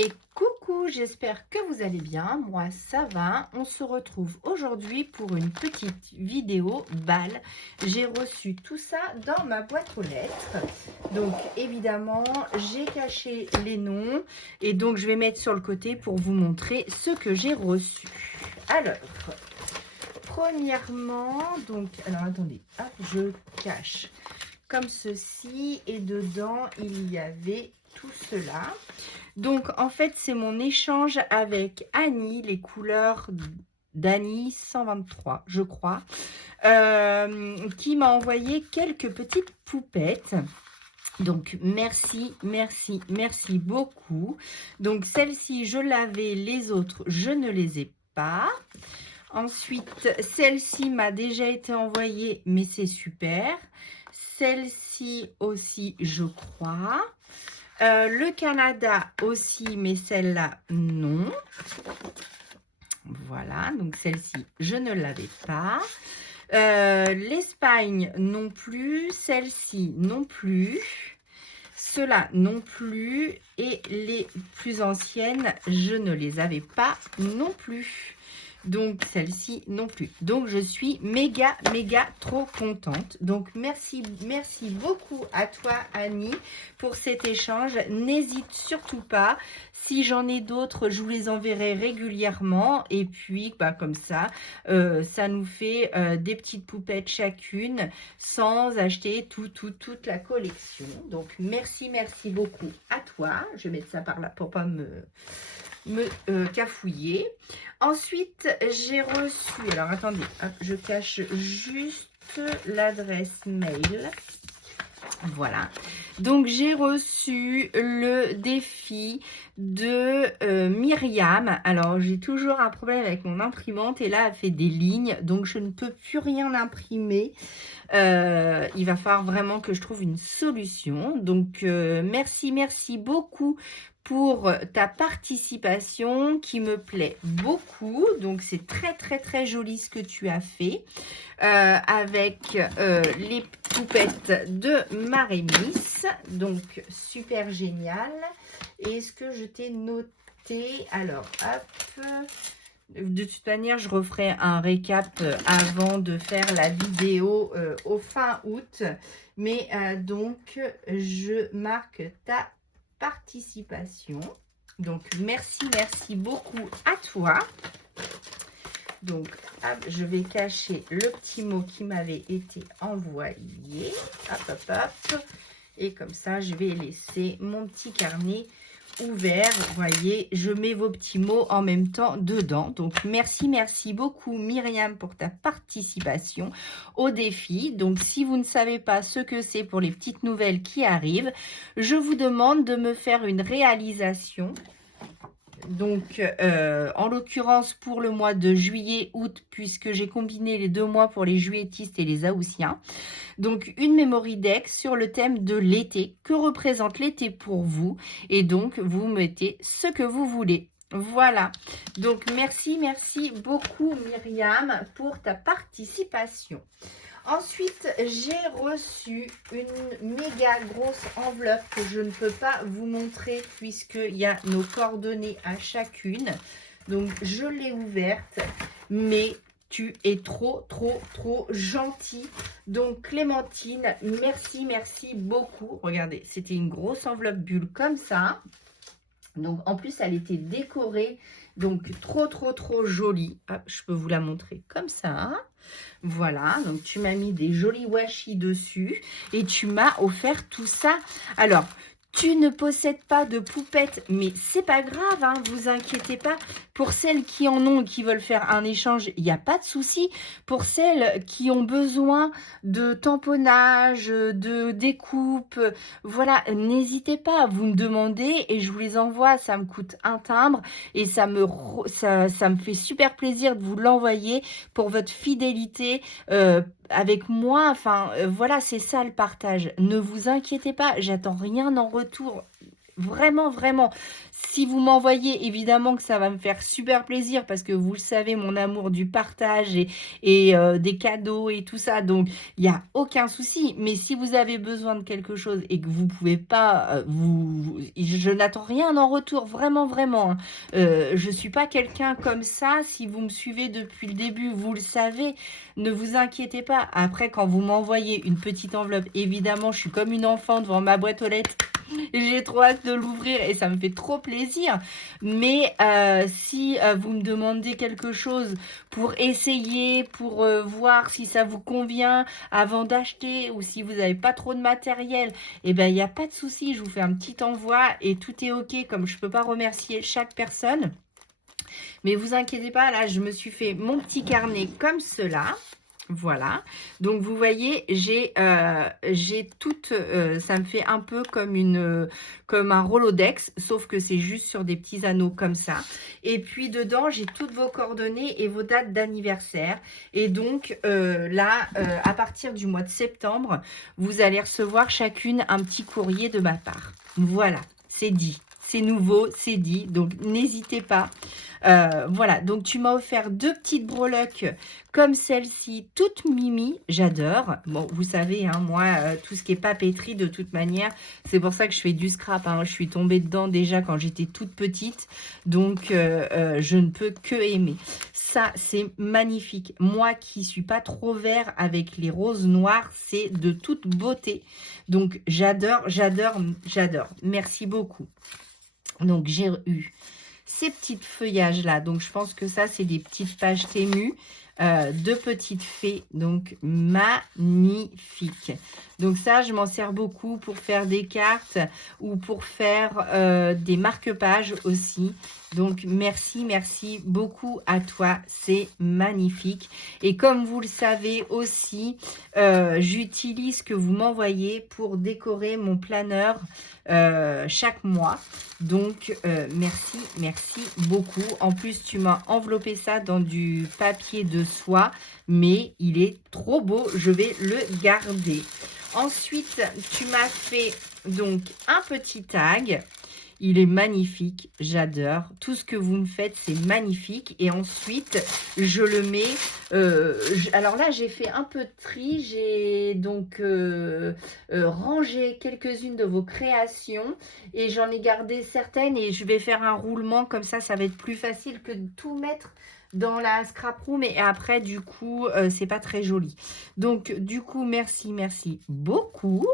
Et coucou, j'espère que vous allez bien. Moi, ça va. On se retrouve aujourd'hui pour une petite vidéo balle. J'ai reçu tout ça dans ma boîte aux lettres. Donc, évidemment, j'ai caché les noms. Et donc, je vais mettre sur le côté pour vous montrer ce que j'ai reçu. Alors, premièrement, donc, alors attendez, hop, je cache comme ceci. Et dedans, il y avait tout cela. Donc, en fait, c'est mon échange avec Annie, les couleurs d'Annie 123, je crois, qui m'a envoyé quelques petites poupettes. Donc, merci, merci, merci beaucoup. Donc, celle-ci, je l'avais, les autres, je ne les ai pas. Ensuite, celle-ci m'a déjà été envoyée, mais c'est super. Celle-ci aussi, je crois. Le Canada aussi, mais celle-là, non. Voilà, donc celle-ci, je ne l'avais pas. L'Espagne, non plus. Celle-ci, non plus. Ceux-là, non plus. Et les plus anciennes, je ne les avais pas non plus. Donc, celle-ci non plus. Donc, je suis méga, méga trop contente. Donc, merci, merci beaucoup à toi, Annie, pour cet échange. N'hésite surtout pas. Si j'en ai d'autres, je vous les enverrai régulièrement. Et puis, bah, comme ça, ça nous fait des petites poupettes chacune sans acheter toute la collection. Donc, merci, merci beaucoup à toi. Je vais mettre ça par là pour pas me cafouiller. Ensuite, j'ai reçu, alors attendez, hop, je cache juste l'adresse mail. Voilà. Donc, j'ai reçu le défi de Myriam. Alors, j'ai toujours un problème avec mon imprimante et là, elle fait des lignes. Donc, je ne peux plus rien imprimer. Il va falloir vraiment que je trouve une solution. Donc, merci, merci beaucoup pour ta participation qui me plaît beaucoup. Donc, c'est très, très, très joli ce que tu as fait avec les poupettes de Marémis. Donc, super génial. Et est-ce que je t'ai noté? Alors, hop. De toute manière, je referai un récap avant de faire la vidéo au fin août. Mais donc, je marque ta participation. Donc, merci, merci beaucoup à toi. Donc, hop, je vais cacher le petit mot qui m'avait été envoyé. Hop, hop, hop. Et comme ça, je vais laisser mon petit carnet ouvert. Vous voyez, je mets vos petits mots en même temps dedans. Donc, merci, merci beaucoup Myriam pour ta participation au défi. Donc, si vous ne savez pas ce que c'est pour les petites nouvelles qui arrivent, je vous demande de me faire une réalisation. Donc, en l'occurrence, pour le mois de juillet-août, puisque j'ai combiné les 2 mois pour les juilletistes et les haussiens. Donc, une memory deck sur le thème de l'été. Que représente l'été pour vous? Et donc, vous mettez ce que vous voulez. Voilà. Donc, merci, merci beaucoup Myriam pour ta participation. Ensuite, j'ai reçu une méga grosse enveloppe que je ne peux pas vous montrer puisqu'il y a nos coordonnées à chacune. Donc, je l'ai ouverte, mais tu es trop, trop, trop gentil. Donc, Clémentine, merci, merci beaucoup. Regardez, c'était une grosse enveloppe bulle comme ça. Donc, en plus, elle était décorée. Donc, trop, trop, trop jolie. Hop, je peux vous la montrer comme ça. Voilà, donc tu m'as mis des jolis washi dessus et tu m'as offert tout ça. Alors, tu ne possèdes pas de poupettes, mais c'est pas grave, hein, vous inquiétez pas. Pour celles qui en ont et qui veulent faire un échange, il n'y a pas de souci. Pour celles qui ont besoin de tamponnage, de découpe, voilà, n'hésitez pas, vous me demandez et je vous les envoie. Ça me coûte un timbre et ça me fait super plaisir de vous l'envoyer pour votre fidélité avec moi. Enfin, voilà, c'est ça le partage. Ne vous inquiétez pas, j'attends rien en retour. Vraiment, vraiment. Si vous m'envoyez, évidemment que ça va me faire super plaisir parce que vous le savez, mon amour du partage et des cadeaux et tout ça. Donc, il n'y a aucun souci. Mais si vous avez besoin de quelque chose et que vous pouvez pas, je n'attends rien en retour. Vraiment, vraiment, hein. Je suis pas quelqu'un comme ça. Si vous me suivez depuis le début, vous le savez. Ne vous inquiétez pas. Après, quand vous m'envoyez une petite enveloppe, évidemment, je suis comme une enfant devant ma boîte aux lettres. J'ai trop hâte de l'ouvrir et ça me fait trop plaisir. Mais si vous me demandez quelque chose pour essayer, pour voir si ça vous convient avant d'acheter ou si vous n'avez pas trop de matériel, eh ben il n'y a pas de souci. Je vous fais un petit envoi et tout est OK. Comme je ne peux pas remercier chaque personne. Mais vous inquiétez pas, là, je me suis fait mon petit carnet comme cela. Voilà, donc vous voyez, j'ai toute, ça me fait un peu comme un Rolodex, sauf que c'est juste sur des petits anneaux comme ça. Et puis dedans, j'ai toutes vos coordonnées et vos dates d'anniversaire. Et donc là, à partir du mois de septembre, vous allez recevoir chacune un petit courrier de ma part. Voilà, c'est dit. C'est nouveau, c'est dit, donc n'hésitez pas. Voilà, donc tu m'as offert 2 petites breloques comme celle-ci, toute mimi, j'adore. Bon, vous savez, hein, moi, tout ce qui est papeterie, de toute manière, c'est pour ça que je fais du scrap. Hein. Je suis tombée dedans déjà quand j'étais toute petite, donc je ne peux que aimer. Ça, c'est magnifique. Moi qui suis pas trop vert avec les roses noires, c'est de toute beauté. Donc, j'adore, j'adore, j'adore. Merci beaucoup. Donc, j'ai eu ces petites feuillages là, donc je pense que ça c'est des petites pages Tému de petites fées, donc magnifiques. Donc ça je m'en sers beaucoup pour faire des cartes ou pour faire des marque-pages aussi. Donc merci, merci beaucoup à toi, c'est magnifique. Et comme vous le savez aussi, j'utilise ce que vous m'envoyez pour décorer mon planeur chaque mois. Donc merci, merci beaucoup. En plus tu m'as enveloppé ça dans du papier de soie, mais il est trop beau, je vais le garder. Ensuite tu m'as fait donc un petit tag. Il est magnifique, j'adore. Tout ce que vous me faites, c'est magnifique. Et ensuite, je le mets... alors là, j'ai fait un peu de tri. J'ai donc rangé quelques-unes de vos créations. Et j'en ai gardé certaines. Et je vais faire un roulement. Comme ça va être plus facile que de tout mettre dans la scrap room. Et après, du coup, c'est pas très joli. Donc, du coup, merci, merci beaucoup.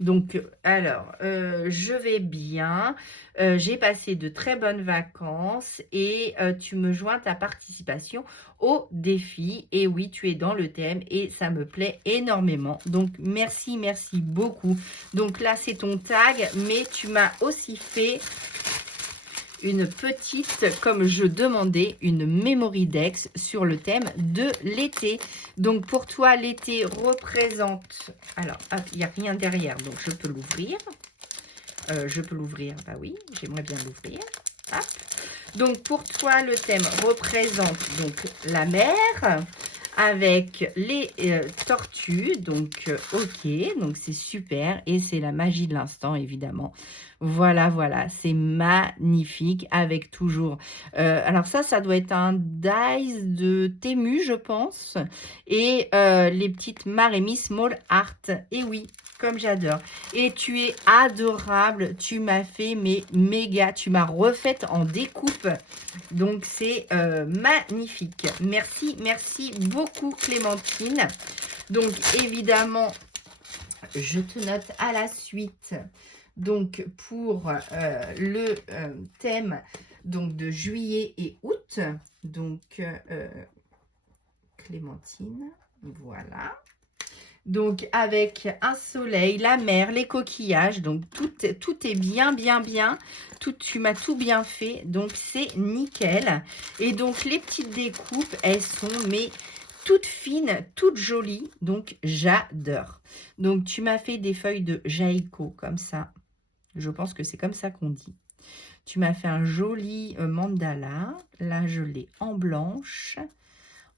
Donc, alors, je vais bien. J'ai passé de très bonnes vacances et tu me joins ta participation au défi. Et oui, tu es dans le thème et ça me plaît énormément. Donc, merci, merci beaucoup. Donc là, c'est ton tag, mais tu m'as aussi fait une petite, comme je demandais, une memory dex sur le thème de l'été. Donc, pour toi, l'été représente... Alors, il n'y a rien derrière, donc je peux l'ouvrir. Je peux l'ouvrir, bah oui, j'aimerais bien l'ouvrir. Donc, pour toi, le thème représente donc la mer avec les tortues. Donc, ok, donc c'est super. Et c'est la magie de l'instant, évidemment. Voilà, voilà, c'est magnifique avec toujours... alors ça doit être un dice de Tému, je pense. Et les petites Maremi Small Art. Et oui, comme j'adore. Et tu es adorable. Tu m'as fait mais méga. Tu m'as refaite en découpe. Donc, c'est magnifique. Merci, merci beaucoup, Clémentine. Donc, évidemment, je te note à la suite. Donc, pour le thème donc, de juillet et août. Donc, Clémentine, voilà. Donc, avec un soleil, la mer, les coquillages. Donc, tout est bien, bien, bien. Tu m'as tout bien fait. Donc, c'est nickel. Et donc, les petites découpes, elles sont mais toutes fines, toutes jolies. Donc, j'adore. Donc, tu m'as fait des feuilles de Jaïko comme ça. Je pense que c'est comme ça qu'on dit. Tu m'as fait un joli mandala. Là, je l'ai en blanche.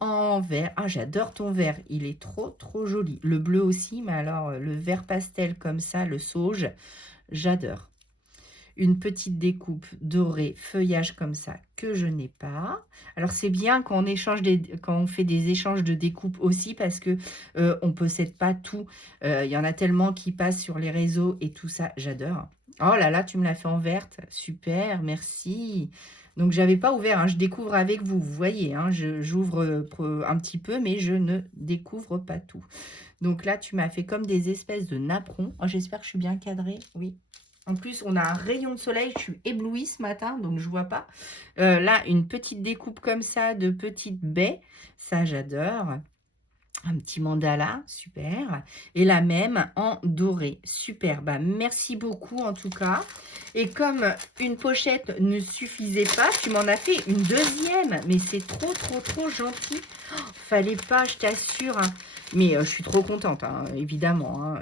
En vert. Ah, j'adore ton vert. Il est trop, trop joli. Le bleu aussi, mais alors le vert pastel comme ça, le sauge, j'adore. une petite découpe dorée, feuillage comme ça, que je n'ai pas. Alors, c'est bien quand quand on fait des échanges de découpes aussi, parce que on possède pas tout. Il y en a tellement qui passent sur les réseaux et tout ça, j'adore. Oh là là, tu me l'as fait en verte, super, merci. Donc, j'avais pas ouvert, hein, je découvre avec vous, vous voyez, hein, j'ouvre un petit peu, mais je ne découvre pas tout. Donc là, tu m'as fait comme des espèces de napperons. Oh, j'espère que je suis bien cadrée, oui. En plus, on a un rayon de soleil, je suis éblouie ce matin, donc je vois pas. Là, une petite découpe comme ça, de petites baies, ça j'adore. Un petit mandala, super. Et la même en doré, super. Bah, merci beaucoup en tout cas. Et comme une pochette ne suffisait pas, tu m'en as fait une deuxième. Mais c'est trop, trop, trop gentil. Oh, fallait pas, je t'assure, hein. Mais je suis trop contente, hein, évidemment, hein.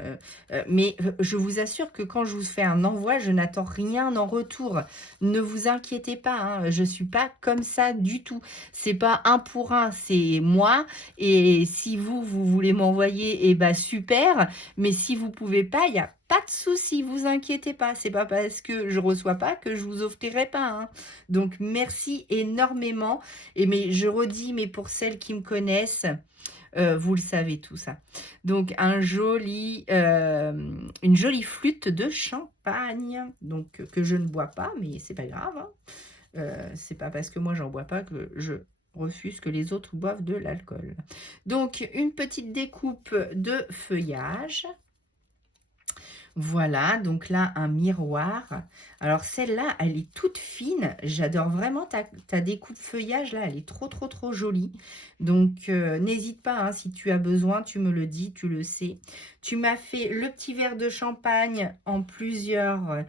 Mais je vous assure que quand je vous fais un envoi, je n'attends rien en retour. Ne vous inquiétez pas, hein, je ne suis pas comme ça du tout. C'est pas un pour un, c'est moi. Et si vous voulez m'envoyer, eh ben super. Mais si vous pouvez pas, il n'y a pas de souci, vous inquiétez pas. C'est pas parce que je reçois pas que je vous offrirai pas, hein. Donc merci énormément. Et mais je redis, mais pour celles qui me connaissent, vous le savez tout ça. Donc une jolie flûte de champagne, donc que je ne bois pas, mais c'est pas grave, hein. C'est pas parce que moi j'en bois pas que je refuse que les autres boivent de l'alcool. Donc une petite découpe de feuillage. Voilà, donc là, un miroir. Alors, celle-là, elle est toute fine. J'adore vraiment ta découpe feuillage, là. Elle est trop, trop, trop jolie. Donc, n'hésite pas, hein, si tu as besoin, tu me le dis, tu le sais. Tu m'as fait le petit verre de champagne en plusieurs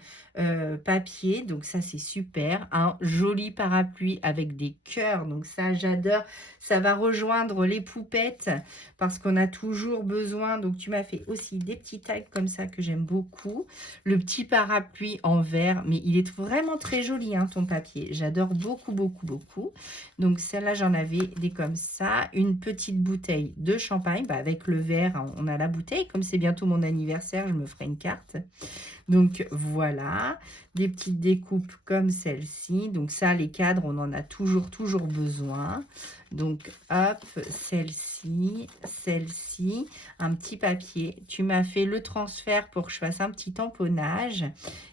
papiers. Donc, ça, c'est super. Un joli parapluie avec des cœurs. Donc, ça, j'adore. Ça va rejoindre les poupettes parce qu'on a toujours besoin. Donc, tu m'as fait aussi des petits tags comme ça que j'aime beaucoup. Le petit parapluie en verre, mais il est vraiment très joli, hein, ton papier. J'adore beaucoup, beaucoup, beaucoup. Donc, celle-là, j'en avais des comme ça. Une petite bouteille de champagne. Bah, avec le verre, hein, on a la bouteille. Comme c'est bientôt mon anniversaire, je me ferai une carte. Donc, voilà. Des petites découpes comme celle-ci. Donc, ça, les cadres, on en a toujours, toujours besoin. Donc, hop, celle-ci, un petit papier. Tu m'as fait le transfert pour que je fasse un petit tamponnage.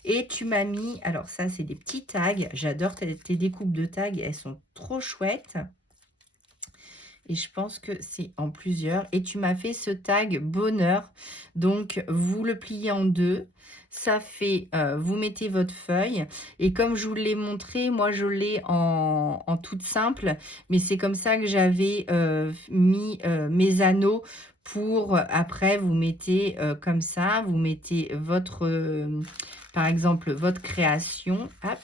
Et tu m'as mis, alors ça, c'est des petits tags. J'adore tes découpes de tags. Elles sont trop chouettes. Et je pense que c'est en plusieurs. Et tu m'as fait ce tag bonheur. Donc, vous le pliez en deux. Ça fait, vous mettez votre feuille. Et comme je vous l'ai montré, moi, je l'ai en toute simple. Mais c'est comme ça que j'avais mis mes anneaux. Pour, après, vous mettez comme ça. Vous mettez votre, par exemple, votre création. Hop,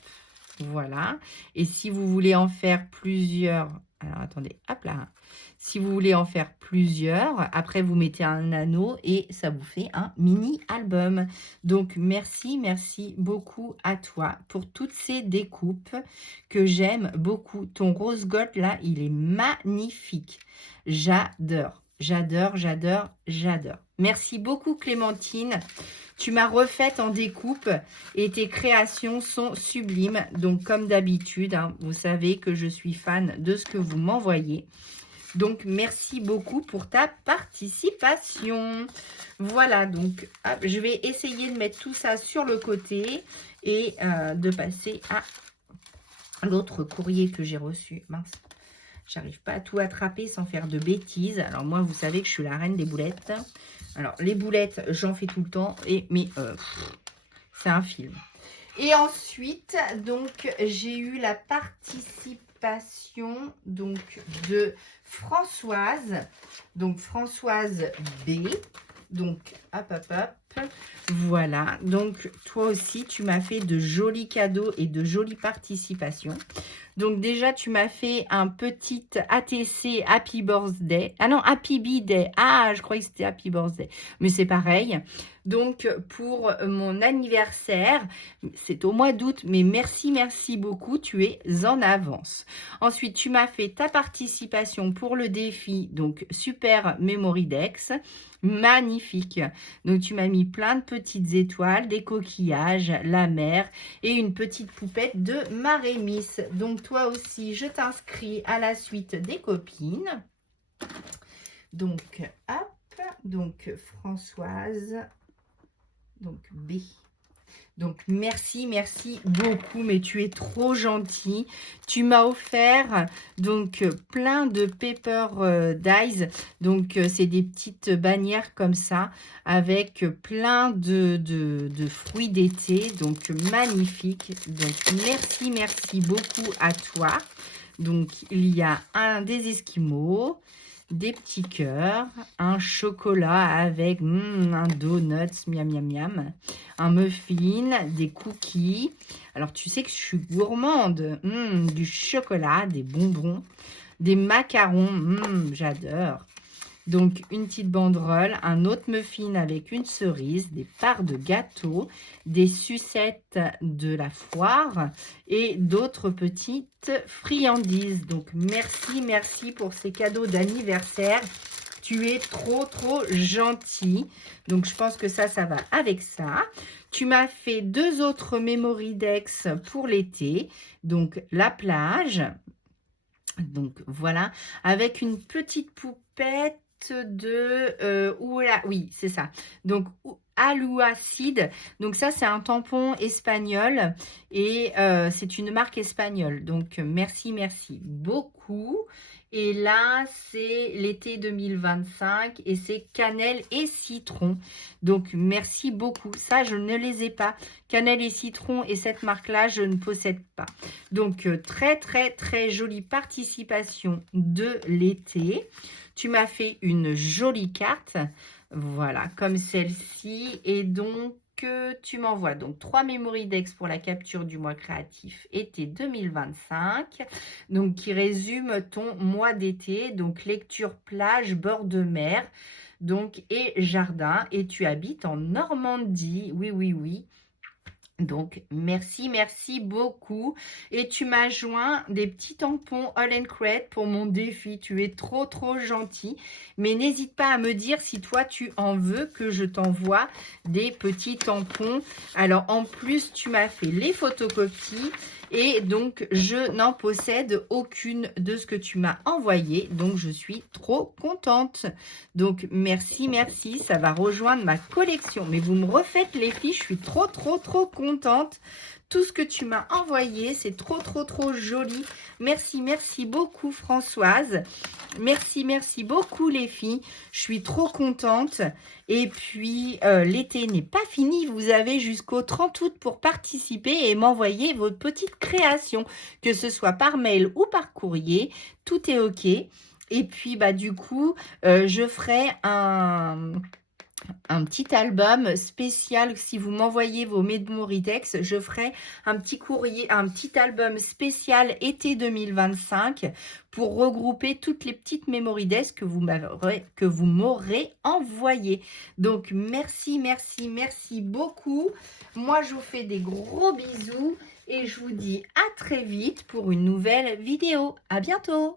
voilà. Et si vous voulez en faire plusieurs... Alors, attendez, hop là. Si vous voulez en faire plusieurs, après, vous mettez un anneau et ça vous fait un mini-album. Donc, merci, merci beaucoup à toi pour toutes ces découpes que j'aime beaucoup. Ton rose gold, là, il est magnifique. J'adore, j'adore, j'adore, j'adore. Merci beaucoup, Clémentine. Tu m'as refaite en découpe et tes créations sont sublimes. Donc, comme d'habitude, hein, vous savez que je suis fan de ce que vous m'envoyez. Donc, merci beaucoup pour ta participation. Voilà, donc, hop, je vais essayer de mettre tout ça sur le côté et de passer à l'autre courrier que j'ai reçu. Mince, j'arrive pas à tout attraper sans faire de bêtises. Alors, moi, vous savez que je suis la reine des boulettes. Alors, les boulettes, j'en fais tout le temps, mais c'est un film. Et ensuite, donc, j'ai eu la participation donc, de Françoise. Donc, Françoise B. Donc, hop, hop, hop. Voilà. Donc, toi aussi, tu m'as fait de jolis cadeaux et de jolies participations. Donc, déjà, tu m'as fait un petit ATC Happy Birthday. Ah non, Happy B-Day. Ah, je croyais que c'était Happy Birthday. Mais c'est pareil. Donc, pour mon anniversaire, c'est au mois d'août. Mais merci, merci beaucoup. Tu es en avance. Ensuite, tu m'as fait ta participation pour le défi. Donc, Super Memory Dex. Magnifique. Donc, tu m'as mis mis plein de petites étoiles, des coquillages, la mer et une petite poupette de Marémis. Donc toi aussi, je t'inscris à la suite des copines. Donc, hop, donc Françoise, donc B. Donc, merci beaucoup, mais tu es trop gentil. Tu m'as offert donc plein de paper dies. Donc, c'est des petites bannières comme ça avec plein de fruits d'été. Donc, magnifique. Donc, merci beaucoup à toi. Donc, il y a des esquimaux, des petits cœurs, un chocolat avec un donut, miam miam miam, un muffin, des cookies. Alors, tu sais que je suis gourmande. Du chocolat, des bonbons, des macarons. J'adore. Donc, une petite banderole, un autre muffin avec une cerise, des parts de gâteau, des sucettes de la foire et d'autres petites friandises. Donc, merci pour ces cadeaux d'anniversaire. Tu es trop gentil. Donc, je pense que ça va avec ça. Tu m'as fait 2 autres Memory Dex pour l'été. Donc, la plage. Donc, voilà. Avec une petite poupette de oui, c'est ça. Donc, Aluacide. Donc, ça, c'est un tampon espagnol et c'est une marque espagnole. Donc, merci beaucoup. Et là, c'est l'été 2025 et c'est cannelle et citron. Donc, merci beaucoup. Ça, je ne les ai pas. Cannelle et citron et cette marque-là, je ne possède pas. Donc, très jolie participation de l'été. Tu m'as fait une jolie carte. Voilà, comme celle-ci. Et donc, tu m'envoies donc 3 Memory Dex pour la capture du mois créatif été 2025. Donc, qui résume ton mois d'été. Donc, lecture plage, bord de mer. Donc, et jardin. Et tu habites en Normandie. Oui. Donc, merci beaucoup. Et tu m'as joint des petits tampons All and Create pour mon défi. Tu es trop gentil. Mais n'hésite pas à me dire si toi, tu en veux que je t'envoie des petits tampons. Alors, en plus, tu m'as fait les photocopies. Et donc, je n'en possède aucune de ce que tu m'as envoyé. Donc, je suis trop contente. Donc, merci. Ça va rejoindre ma collection. Mais vous me refaites les filles. Je suis trop contente. Tout ce que tu m'as envoyé, c'est trop joli. Merci beaucoup, Françoise. Merci beaucoup, les filles. Je suis trop contente. Et puis, l'été n'est pas fini. Vous avez jusqu'au 30 août pour participer et m'envoyer votre petite création, que ce soit par mail ou par courrier. Tout est OK. Et puis, du coup, je ferai un petit album spécial. Si vous m'envoyez vos Memory Dex, je ferai un petit courrier, un petit album spécial été 2025 pour regrouper toutes les petites Memory Dex que vous m'aurez envoyées. Donc, merci beaucoup. Moi, je vous fais des gros bisous et je vous dis à très vite pour une nouvelle vidéo. À bientôt.